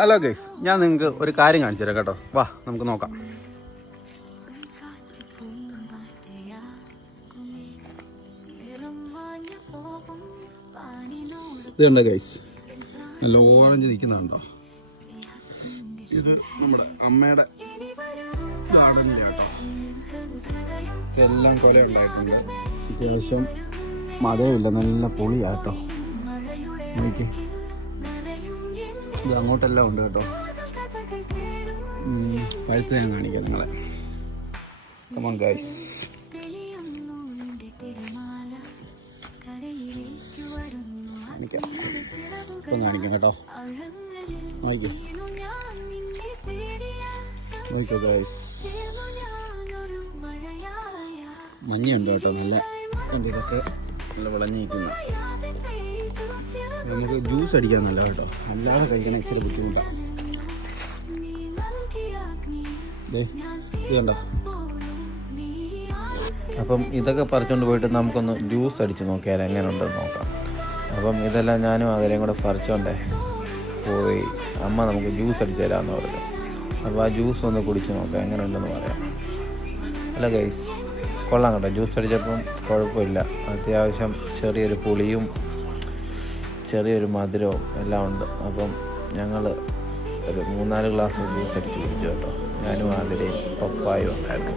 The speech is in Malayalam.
ഹലോ ഗൈസ്, ഞാൻ നിങ്ങൾക്ക് ഒരു കാര്യം കാണിച്ചു തരാം കേട്ടോ. വാ നമുക്ക് നോക്കാം. ഇതുണ്ട് ഗൈസ്, നല്ല ഓറഞ്ച് നിൽക്കുന്നുണ്ടോ? ഇത് നമ്മുടെ അമ്മയുടെ ഗാർഡനിലെ കേട്ടോ. ഇതെല്ലാം കൊല ഉണ്ടായിട്ടുണ്ട്. അത്യാവശ്യം മഴയില്ല, നല്ല പൊളിയാട്ടോ. നോക്കി, ഇത് അങ്ങോട്ടെല്ലാം ഉണ്ട് കേട്ടോ. പഴുത്ത് ഞാൻ കാണിക്കാം നിങ്ങളെ. കമോൺ ഗൈസ്, കാണിക്കാം, ഇപ്പം കാണിക്കാം കേട്ടോ. നോക്കിയോ നോക്കിയോ ഗൈസ്, മഞ്ഞയുണ്ട് കേട്ടോ. നല്ല എൻ്റെ ഇതൊക്കെ നല്ല വിളഞ്ഞിരിക്കുന്ന. നമുക്ക് ജ്യൂസ് അടിക്കാൻ നല്ല കേട്ടോ, അല്ലാതെ കഴിക്കണം ഇച്ചിരി ബുദ്ധിമുട്ടാണ്. ഇത് കണ്ടോ. അപ്പം ഇതൊക്കെ പറിച്ചുകൊണ്ട് പോയിട്ട് നമുക്കൊന്ന് ജ്യൂസ് അടിച്ച് നോക്കിയാൽ എങ്ങനെ ഉണ്ടെന്ന് നോക്കാം. അപ്പം ഇതെല്ലാം ഞാനും അതിനെയും കൂടെ പറിച്ചോണ്ടേ പോയി അമ്മ നമുക്ക് ജ്യൂസ് അടിച്ച് തരാമെന്ന് പറഞ്ഞു. അപ്പോൾ ആ ജ്യൂസ് ഒന്ന് കുടിച്ച് നോക്കാം എങ്ങനെ ഉണ്ടെന്ന് പറയാം. അല്ല ഗൈസ്, കൊള്ളാം കേട്ടോ. ജ്യൂസ് അടിച്ചപ്പം കുഴപ്പമില്ല. അത്യാവശ്യം ചെറിയൊരു പുളിയും ചെറിയൊരു മധുരവും എല്ലാം ഉണ്ട്. അപ്പം ഞങ്ങൾ ഒരു 3-4 ഗ്ലാസ് ജ്യൂസ് അടിച്ച് കുടിച്ചു കേട്ടോ. ഞാനും അതിലെയും പപ്പായും ഉണ്ടായിരുന്നു.